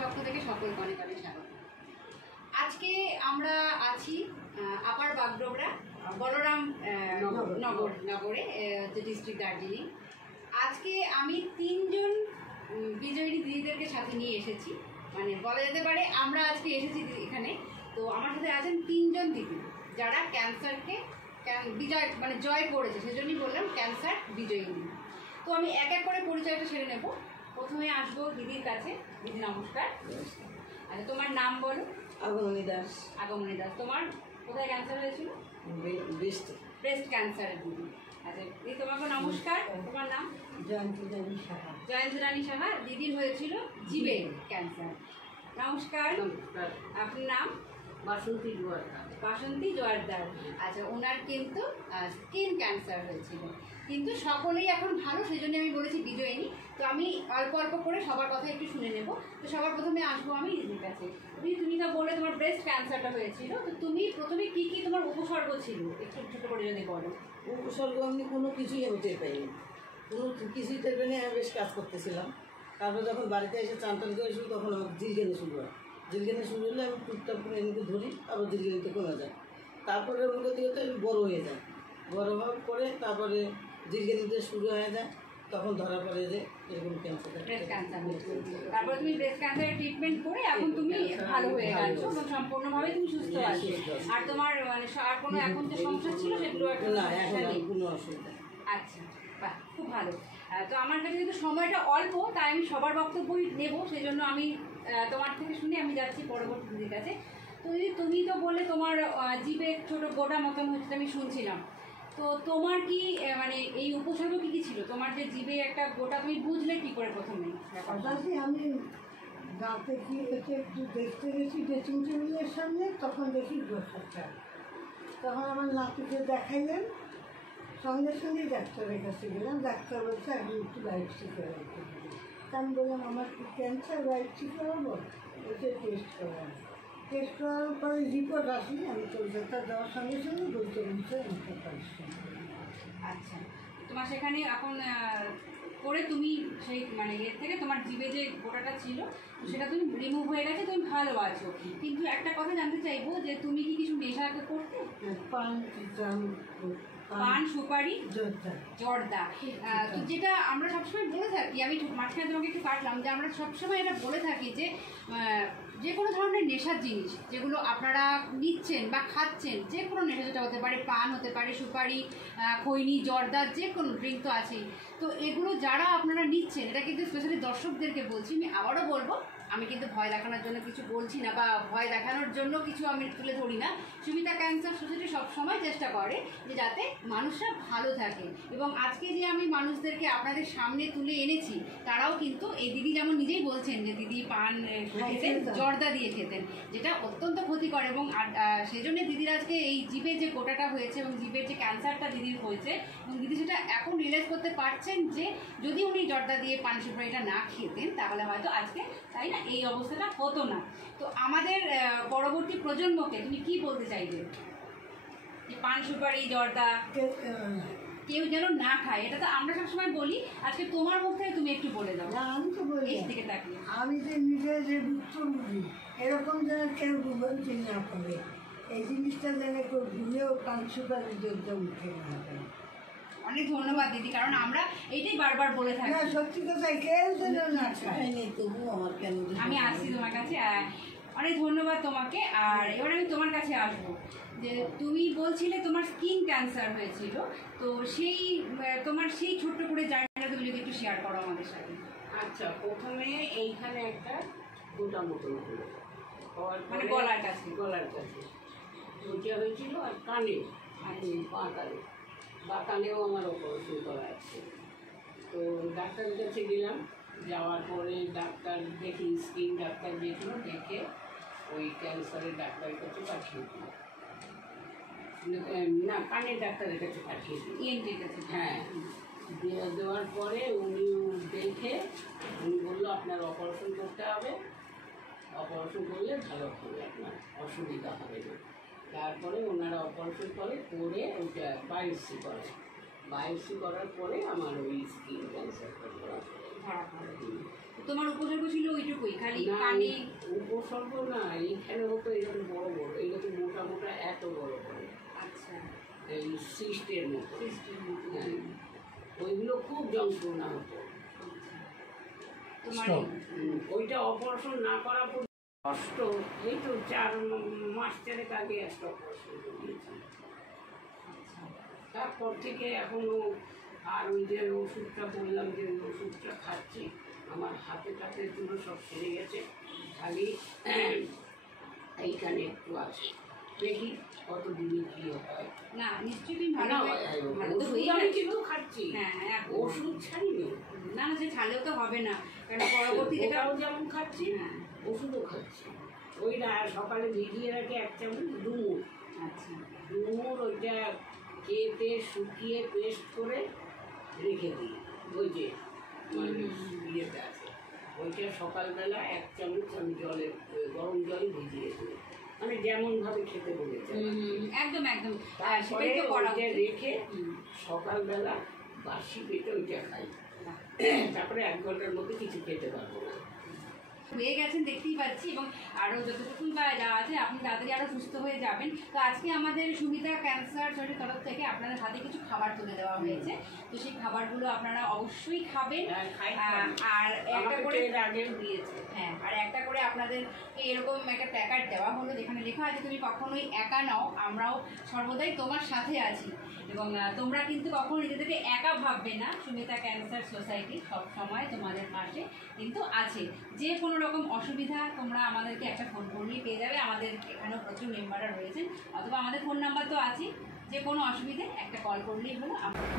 পক্ষ থেকে সকলকে অনেক অনেক স্বাগত। আজকে আমরা আছি আপার বাগডোগরা বলরাম নগরে ডিস্ট্রিক্ট দার্জিলিং। আজকে আমি 3 জন বিজয়িনী দিদিদেরকে সাথে নিয়ে এসেছি, মানে বলা যেতে পারে আমরা আজকে এসেছি এখানে। তো আমার সাথে আছেন 3 জন দিদি যারা ক্যান্সারকে জয় করেছে, সেজন্যই বললাম ক্যান্সার বিজয়িনী। তো আমি এক এক করে পরিচয়টা সেরে নেব। প্রথমে আসবো দিদির কাছে। দিদি নমস্কার। আচ্ছা, তোমার নাম বলো। আগমনী দাস। আগমনী দাস। তোমার কোথায় ক্যান্সার হয়েছিল? ব্রেস্ট ক্যান্সারের দিদি। আচ্ছা দিদি, তোমাকে নমস্কার। তোমার নাম? জয়ন্তী রানী সাহা। জয়ন্তী রানী সাহা। দিদির হয়েছিল জিবে ক্যান্সার। নমস্কার। আপনার নাম? বাসন্তী জোয়ারদার। বাসন্তী জোয়ারদার। আচ্ছা, ওনার কিন্তু স্কিন ক্যান্সার হয়েছিল, কিন্তু সকলেই এখন ভালো, সেই জন্য আমি বলেছি বিজয়িনী। তো আমি অল্প অল্প করে সবার কথা একটু শুনে নেব। তো সবার প্রথমে আসবো আমি দিদির কাছে। তুমি তো বলে তোমার ব্রেস্ট ক্যান্সারটা হয়েছিল, তো তুমি প্রথমে কি কি তোমার উপসর্গ ছিল একটু ছোটো করে যদি বলো। উপসর্গ আমি কোনো কিছুই আমি টের পাইনি, কোনো কিছুই টের পাইনি। আমি বেশ কাজ করতেছিলাম। তারপর যখন বাড়িতে এসে চান টান করে শুরু, তখন আমার জিলগানি শুরু হয়। জিলগানি শুরু হলে আমি টুকটাক করে এমনিকে ধরি, আবার জিলগানিতে কমে যায়। তারপরে উন্নতি হতে বড় হয়ে যায়। বড় হওয়ার পরে তারপরে জিলগানিতে শুরু হয়ে যায়, তখন ধরা পড়ে যে এরকম ক্যান্সার। Breast cancer. তারপর তুমি ব্রেস্ট ক্যান্সারের ট্রিটমেন্ট করে এখন তুমি ভালো হয়ে গেছো এবং সম্পূর্ণভাবে তুমি সুস্থ আছো। আর তোমার মানে আর কোনো এখন যে সমস্যা ছিল সেগুলো না, এখন কোনো অসুবিধা। আচ্ছা, বাহ, খুব ভালো। তো আমার কাছে যেহেতু সময়টা অল্প, তাই আমি সবার বক্তব্যই নেব, সেই জন্য আমি তোমার থেকে শুনে আমি যাচ্ছি পরবর্তী দিদির কাছে। তো দিদি, তুমি তো বলে তোমার জিভে ছোটো গোটা মতন হচ্ছে, আমি শুনছিলাম। তো তোমার কি মানে এই উপসর্গ কী কী ছিল? তোমার যে জিভে একটা গোটা, তুমি বুঝলে কী করে প্রথমে? আমি দাঁতে কি হচ্ছে একটু দেখতে গেছি ড্রেসিং টেবিলের সামনে, তখন দেখি গোসাটা। তখন আমার নাতিকে দেখাইলেন, সঙ্গে সঙ্গেই ডাক্তারের কাছে গেলাম। ডাক্তার বলছে আমি একটু বায়োপসি করাবো। আমি বললাম আমার কি ক্যান্সার, বায়োপসি করাবো? বলছে টেস্ট করাবো। টেস্ট করার পরে রিপোর্ট আসি, আমি কলকাতা যাওয়ার সঙ্গে সঙ্গে বলতে আমাকে পরিশ্রম। আচ্ছা, তোমার সেখানে এখন করে তুমি সেই মানে এর থেকে তোমার জিভে যে গোটাটা ছিল সেটা তুমি রিমুভ হয়ে গেছে, তুমি ভালো আছো। কিন্তু একটা কথা জানতে চাইবো যে তুমি কি কিছু নেশা করতে? পান, সুপারি, জর্দা। তো যেটা আমরা সবসময় বলে থাকি, আমি মাঝখানে তোমাকে একটু কাটলাম, যে আমরা সবসময় এটা বলে থাকি যে কোনো ধরনের নেশার জিনিস যেগুলো আপনারা নিচ্ছেন বা খাচ্ছেন, যে কোনো নেশা, যেটা হতে পারে পান, হতে পারে সুপারি, খৈনি, জর্দা, যে কোনো ড্রিঙ্ক তো আছেই। তো এগুলো যারা আপনারা নিচ্ছেন, এটা কিন্তু স্পেশালি দর্শকদেরকে বলছি, আমি আবারও বলবো, আমি কিন্তু ভয় দেখানোর জন্য কিছু বলছি না বা ভয় দেখানোর জন্য কিছু আমি তুলে ধরি না। সুমিতা ক্যান্সার সোসাইটি সবসময় চেষ্টা করে যে যাতে মানুষরা ভালো থাকে। এবং আজকে যে আমি মানুষদেরকে আপনাদের সামনে তুলে এনেছি, তারাও কিন্তু এই দিদি যেমন নিজেই বলছেন যে দিদি পান খেতেন, জর্দা দিয়ে খেতেন, যেটা অত্যন্ত ক্ষতিকর। এবং সেই জন্য দিদির আজকে এই জিভে যে গোটাটা হয়েছে এবং জিভের যে ক্যান্সারটা দিদির হয়েছে, এবং দিদি সেটা এখন রিয়েলাইজ করতে পারছেন যে যদি উনি জর্দা দিয়ে পান সুপারিটা না খেতেন তাহলে হয়তো আজকে, তাই না, এই অবস্থাটা হতো না। তো আমাদের পরবর্তী প্রজন্মকে তুমি কি বলতে চাইবে যে পান সুপারি জর্দা কেউ যেন না খায়? এটা তো আমরা সবসময় বলি, আজকে তোমার মুখ থেকে তুমি একটু বলে দাও। আমি তো বলি এই দিকে তাকিয়ে, আমি যে নিজে যে ভুক্তভোগী, এরকম যেন কেউ ভুগন্তি না করে, এই জিনিসটা যেন কেউ ভুলেও পান সুপারি জর্দা উঠে না যায়। অনেক ধন্যবাদ দিদি, কারণ আমরা এইটাই বারবার বলে থাকি। না, সত্যি কথাই কেউ যেন না খায়। তবু আমার কেন, আমি আসছি তোমার কাছে, অনেক ধন্যবাদ তোমাকে। আর এবার আমি তোমার কাছে আসবো, যে তুমি বলছিলে তোমার স্কিন ক্যান্সার হয়েছিল, তো সেই তোমার সেই ছোট্ট করে জায়গাটা তুমি যদি একটু শেয়ার করো আমাদের সাথে। আচ্ছা, প্রথমে এইখানে একটা গোটা মতন হলো, মানে গলার কাছে ওইটা হয়েছিল। আর কানে, বা কানেও আমার অপারেশন করা আছে। তো ডাক্তারের কাছে গেলাম, যাওয়ার পরে ডাক্তার দেখি, স্কিন ডাক্তার দেখলো, দেখে ওই ক্যান্সারের ডাক্তারের কাছে পাঠিয়ে দিল। না, কানের ডাক্তারের কাছে পাঠিয়ে দিল, ইএনটির কাছে। হ্যাঁ, দেওয়ার পরে উনি দেখে উনি বললো আপনার অপারেশন করতে হবে, অপারেশন করলে ভালো হবে, আপনার অসুবিধা হবে না। তারপরে ওনারা অপারেশন করে ওইটা বায়োপসি করে। বায়োপসি করার পরে আমার ওই স্কিন ক্যান্সারটা ধরা পড়ে। তোমার উপসর্গ ছিল ওইটুকুই, খালি না, কানে? উপসর্গ না, এইখানে হতো এরকম বড় বড়, এইরকম মোটা মোটা এত বড় বড়, আচ্ছা, এই সিস্টের মতো। সিস্টের মতো। হ্যাঁ, ওইগুলো খুব যন্ত্রণা হতো। তোমার ওইটা অপারেশন না করা পর্যন্ত কষ্ট। এই তো 4 মাস 4 আগে একটা অপারেশন করিয়েছি। তারপর থেকে এখনো, আর ওই যে ওষুধটা বললাম যে ওই ওষুধটা খাচ্ছি, আমার হাতে টাতে পুরো সব সেরে গেছে, খালি এইখানে একটু আছে। দেখি কতদিনে কি হয়। না নিশ্চয়ই তুমি ভালো না, ভালো তো ওষুধ হয়েই আমি গেছে। কিন্তু খাচ্ছি, হ্যাঁ হ্যাঁ, ওষুধ ছাড়িনি। না না, সে ছাড়লেও তো হবে না, কারণ পরবর্তী যেটা ওটাও যেমন খাচ্ছি, হ্যাঁ, ওষুধও খাচ্ছি। ওই না সকালে ভিজিয়ে রাখি 1 চামচ ডুমুর, আচ্ছা ডুমুর ওইটা কেটে শুকিয়ে পেস্ট করে রেখে দিই। ওই যে মানে ইয়েটা আছে, ওইটা সকালবেলা 1 চামচ আমি জলে, গরম জলে ভিজিয়ে দিই, মানে যেমনভাবে খেতে বলেছে। একদম একদম, তারপরে সেটাই তো করা ওইটা উচিত। রেখে সকালবেলা বাসি পেটে ওইটা খাই। তারপরে 1 ঘন্টার মধ্যে কিছু খেতে পারবো না। হয়ে গেছেন দেখতেই পাচ্ছি, এবং আরও যতটুকু বা যা আছে আপনি তাড়াতাড়ি আরও সুস্থ হয়ে যাবেন। তো আজকে আমাদের সুমিতা ক্যান্সার সোসাইটির তরফ থেকে আপনাদের হাতে কিছু খাবার তুলে দেওয়া হয়েছে, তো সেই খাবারগুলো আপনারা অবশ্যই খাবেন। আর একটা করে আগেও দিয়েছে। হ্যাঁ, আর একটা করে আপনাদেরকে এরকম একটা প্ল্যাকার্ড দেওয়া হলো যেখানে লেখা আছে তুমি কখনোই একা নাও, আমরাও সর্বদাই তোমার সাথে আছি। এবং তোমরা কিন্তু কখনো নিজেদেরকে একা ভাববে না, সুমিতা ক্যান্সার সোসাইটি সব সময় তোমাদের পাশে কিন্তু আছে। যে কোনো রকম অসুবিধা তোমরা আমাদেরকে একটা ফোন করলেই পেয়ে যাবে, আমাদের এখানেও প্রচুর মেম্বাররা রয়েছেন, অথবা আমাদের ফোন নাম্বার তো আছে, যে কোনো অসুবিধে একটা কল করলেই হলো।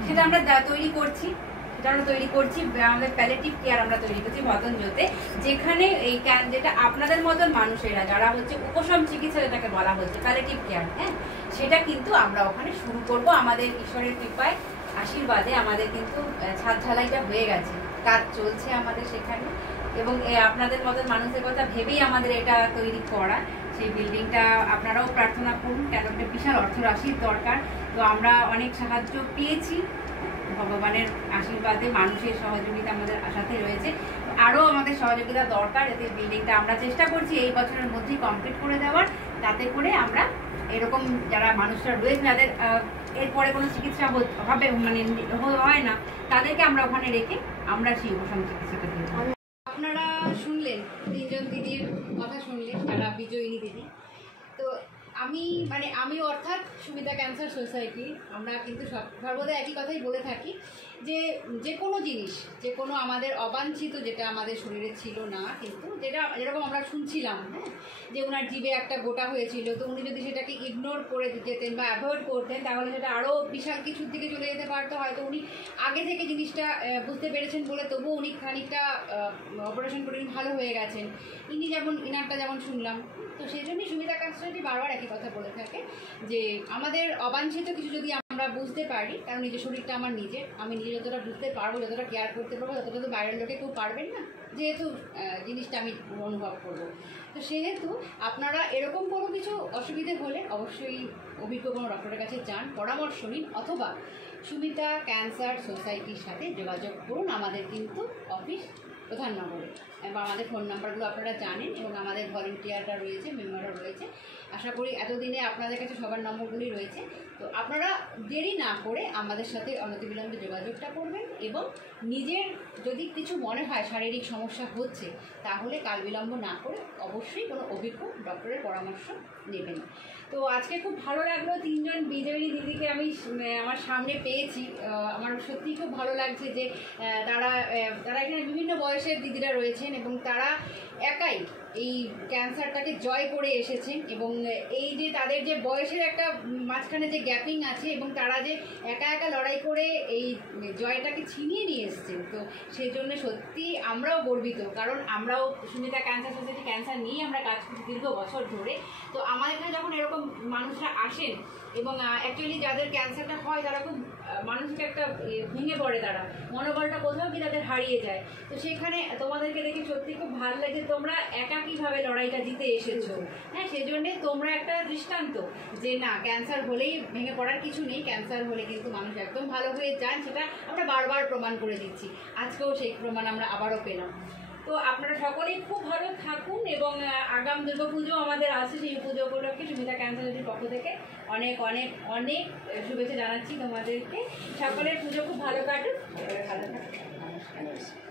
সেটা আমরা তৈরি করছি, আমাদের প্যালেটিভ কেয়ার আমরা তৈরি করছি পতঞ্জলিতে, যেখানে এই যেটা আপনাদের মতন মানুষেরা যারা হচ্ছে উপশম চিকিৎসা যেটাকে বলা হচ্ছে প্যালেটিভ কেয়ার, হ্যাঁ, সেটা কিন্তু আমরা ওখানে শুরু করব আমাদের ঈশ্বরের কৃপায় আশীর্বাদে। আমাদের কিন্তু ছাদ ঢালাইটা হয়ে গেছে, কাজ চলছে আমাদের সেখানে, এবং আপনাদের মতন মানুষের কথা ভেবেই আমাদের এটা তৈরি করা। সেই বিল্ডিংটা আপনারাও প্রার্থনা করুন, কেন একটা বিশাল অর্থরাশির দরকার। তো আমরা অনেক সাহায্য পেয়েছি ভগবানের আশীর্বাদে, মানুষের সহযোগিতা আমাদের সাথে রয়েছে, আরও আমাদের সহযোগিতা দরকার। এতে বিল্ডিংটা আমরা চেষ্টা করছি এই বছরের মধ্যেই কমপ্লিট করে দেওয়ার, তাতে করে আমরা এরকম যারা মানুষরা রয়েছে যাদের এরপরে কোনো চিকিৎসা হবে মানে হয় না, তাদেরকে আমরা ওখানে রেখে আমরা সেই উপশম চিকিৎসাটা দিই। আপনারা শুনলেন 3 জন দিদির কথা শুনলেন, যারা বিজয়িনী দিদি। তো আমি অর্থাৎ সুমিতা ক্যান্সার সোসাইটি আমরা কিন্তু সর্বদা একই কথাই বলে থাকি যে কোনো জিনিস, যে কোনো আমাদের অবাঞ্ছিত যেটা আমাদের শরীরে ছিল না, কিন্তু যেরকম আমরা শুনছিলাম, হ্যাঁ, যে ওনার জিভে একটা গোটা হয়েছিল, তো উনি যদি সেটাকে ইগনোর করে যেতেন বা অ্যাভয়েড করতেন, তাহলে সেটা আরও বিশাল কিছুর দিকে চলে যেতে পারতো। হয়তো উনি আগে থেকে জিনিসটা বুঝতে পেরেছেন বলে তবুও উনি খানিকটা অপারেশন করে ভালো হয়ে গেছেন। ইনারটা যেমন শুনলাম। তো সেই জন্যই সুমিতা ক্যান্সার সোসাইটি বারবার একই কথা বলে থাকে যে আমাদের অবাঞ্ছিত কিছু যদি আমরা বুঝতে পারি, কারণ নিজের শরীরটা আমার নিজের, আমি নিজে যতটা বুঝতে পারবো, যতটা কেয়ার করতে পারবো, ততটা তো বাইরের লোকে কেউ পারবেন না, যেহেতু জিনিসটা আমি অনুভব করবো। তো সেহেতু আপনারা এরকম কোনো কিছু অসুবিধে হলে অবশ্যই অভিজ্ঞ কোনো ডক্টরের কাছে যান, পরামর্শ নিন, অথবা সুমিতা ক্যান্সার সোসাইটির সাথে যোগাযোগ করুন। আমাদের কিন্তু অফিস প্রধাননগরে, এবং আমাদের ফোন নাম্বারগুলো আপনারা জানেন, এবং আমাদের ভলেন্টিয়াররা রয়েছে, মেম্বাররা রয়েছে। আশা করি এতদিনে আপনাদের কাছে সবার নম্বরগুলি রয়েছে। তো আপনারা দেরি না করে আমাদের সাথে অনতিবিলম্বে যোগাযোগটা করবেন, এবং নিজের যদি কিছু মনে হয় শারীরিক সমস্যা হচ্ছে, তাহলে কালবিলম্ব না করে অবশ্যই কোনো অভিজ্ঞ ডক্টরের পরামর্শ নেবেন। তো আজকে খুব ভালো লাগলো 3 জন বিজয়িনী দিদিকে আমি আমার সামনে পেয়েছি। আমার সত্যিই খুব ভালো লাগছে যে তারা এখানে বিভিন্ন বয়সের দিদিরা রয়েছেন, এবং তারা একাই এই ক্যান্সারটাকে জয় করে এসেছেন, এবং এই যে তাদের যে বয়সের একটা মাঝখানে যে গ্যাপিং আছে, এবং তারা যে একা একা লড়াই করে এই জয়টাকে ছিনিয়ে নিয়ে এসেছেন, তো সেই জন্য সত্যি আমরাও গর্বিত, কারণ আমরাও সুমিতা ক্যান্সার সোসাইটি ক্যান্সার নিয়েই আমরা কাজ করছি দীর্ঘ বছর ধরে। তো আমাদের এখানে যখন এরকম মানুষরা আসেন, এবং অ্যাকচুয়ালি যাদের ক্যান্সারটা হয় তারা খুব মানসিক একটা ভেঙে পড়ে, তারা মনোবলটা কোথাও কি তাদের হারিয়ে যায়। তো সেখানে তোমাদেরকে দেখে সত্যি খুব ভালো লাগে, তোমরা একা কীভাবে লড়াইটা জিতে এসেছো। হ্যাঁ, সেজন্যে তোমরা একটা দৃষ্টান্ত যে না, ক্যান্সার হলেই ভেঙে পড়ার কিছু নেই, ক্যান্সার হলে কিন্তু মানুষ একদম ভালো হয়ে যান, সেটা আমরা বারবার প্রমাণ করে দিচ্ছি। আজকেও সেই প্রমাণ আমরা আবারও পেলাম। তো আপনারা সকলেই খুব ভালো থাকুন এবং আগাম দুর্গাপুজো আমাদের আছে, সেই পুজো উপলক্ষে সুমিতা ক্যান্সার সোসাইটির পক্ষ থেকে অনেক অনেক অনেক শুভেচ্ছা জানাচ্ছি তোমাদেরকে। সকলের পুজো খুব ভালো কাটুক, ভালো থাকুন। নমস্কার।